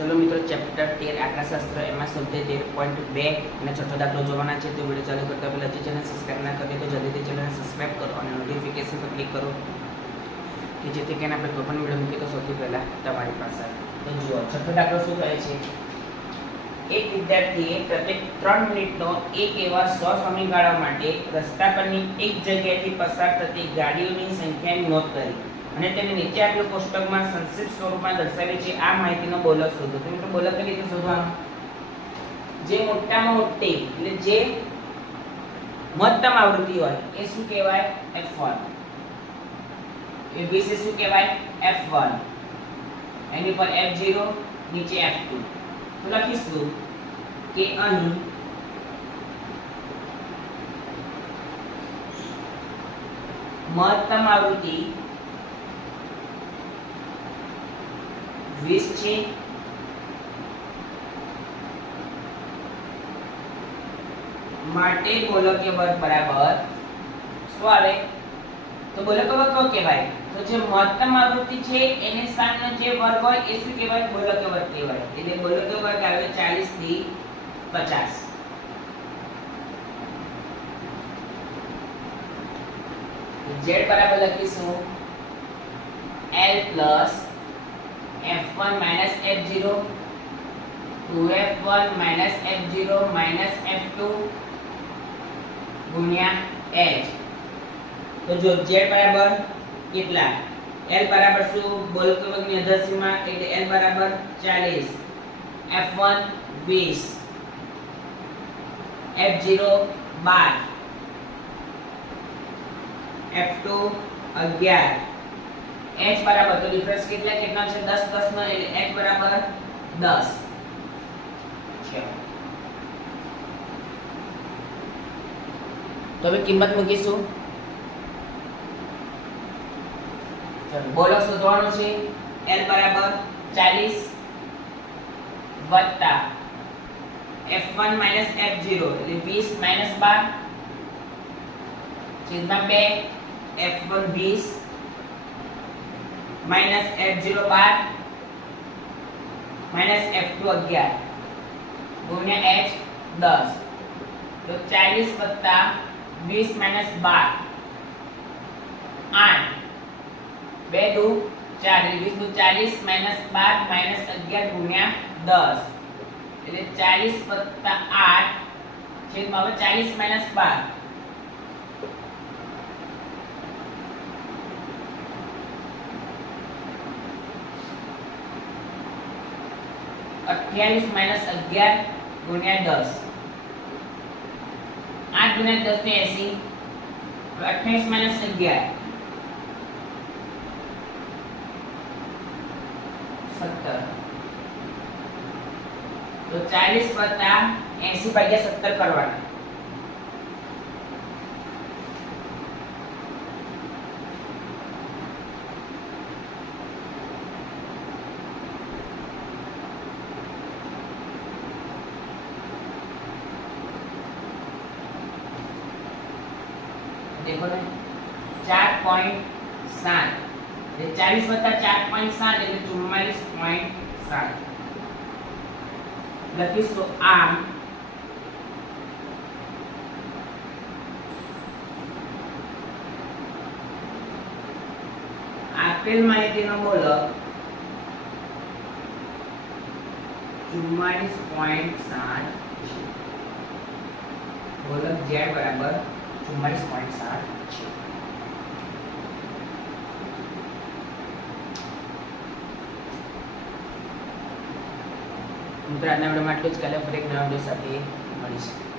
ચલો મિત્રો ચેપ્ટર તેર આંકડાશાસ્ત્ર, એમાં સૌથી તેર પોઈન્ટ બે અને છઠ્ઠો દાખલો જોવાના છે. તો વીડિયો ચાલુ કરતા પહેલાં જે ચેનલ સબસ્ક્રાઈબ ના કરીએ તો જલ્દીથી ચેનલને સબસ્ક્રાઈબ કરો અને નોટિફિકેશન પર ક્લિક કરો કે જેથી કરીને આપણે કોઈ પણ વીડિયો મૂકીએ તો સૌથી પહેલાં તમારી પાસે તો જુઓ, છઠ્ઠો દાખલો શું કહે છે? એક વિદ્યાર્થીએ પ્રત્યેક ત્રણ મિનિટનો એક એવા સો સમયગાળા માટે રસ્તા પરની એક જગ્યાએથી પસાર થતી ગાડીઓની સંખ્યાની નોંધ કરી. અને તેને નીચે આપેલ કોષ્ટકમાં સંક્ષિપ્ત સ્વરૂપમાં દર્શાવી છે આ માહિતીનો બોલક શોધો. તો મિત્રો, બોલક કઈ રીતે શોધવાનો જે મોટામાં મોટી, એટલે જે મહત્તમ આવૃત્તિ હોય, એ શું કહેવાય? F1 એ વિશે શું કહેવાય? F1 એની પર F0 નીચે F2 તો લખીશું કે અહીં મહત્તમ આવૃત્તિ 20 છે માટે ગોલકીય વર્ગ બરાબર આવે. તો ગોલકીય વર્ગ કયો કહેવાય? તો જે મહત્તમ આવૃત્તિ છે, એને સામેનો જે વર્ગ હોય, એ શું કહેવાય? ગોલકીય વર્ગ કહેવાય. એટલે ગોલકીય વર્ગ આવે 40 થી 50 z બરાબર લખીશું. l plus f1 minus f0 2f1 minus f0 minus f2 ગુણ્યા h. તો જો z બરાબર કેટલા? L બરાબર શું? બોલ કે વર્ગની અધર સીમા એટલે l બરાબર 40 f1 20 f0 12 f2 11 h બરાબર તો ડિફરન્સ કેટલા કેટલા છે? 10 10 નો એટલે h બરાબર 10 છે તો હવે કિંમત મૂકીશું. ચલો બોલો શોધવાનું છે. L બરાબર 40 વત્તા f1 f0 એટલે 20 12 ચિંતા 2 f1 20 minus f0 bar minus f2 અગિયાર ગુણ્યા h દસ તો ચાલીસ વત્તા વીસ માઇનસ બાર આઠ બે દુ ચાર એટલે વીસ દુ ચાલીસ માઇનસ બાર માઇનસ અગિયાર ગુણ્યા દસ એટલે ચાલીસ વત્તા આઠ છેદમાં હવે ચાલીસ માઇનસ બાર અઠ્યાવીસ માઇનસ અગિયાર ગુણ્યા દસ આઠ ગુણ્યા દસ ને એસી અઠ્યાવીસ માઇનસ અગિયાર સત્તર તો ચાલીસ વત્તા એસી ભાગ્યા સત્તર કરવાના देखो ને, ચાર પોઈન્ટ સાત. એટલે ચાલીસ વત્તા ચાર પોઈન્ટ સાત એટલે ચુમ્માલીસ પોઈન્ટ સાત. લખીશું આમ. આપેલ માહિતીનો બોલક ચુમ્માલીસ પોઈન્ટ સાત બોલક જેડ બરાબર. ચુમ્માલીસ પોઈન્ટ સાત છે મિત્રો આજના વિડીયોમાં આટલું જ કાલે ફરી એક નવા વીડિયો સાથે મળીશું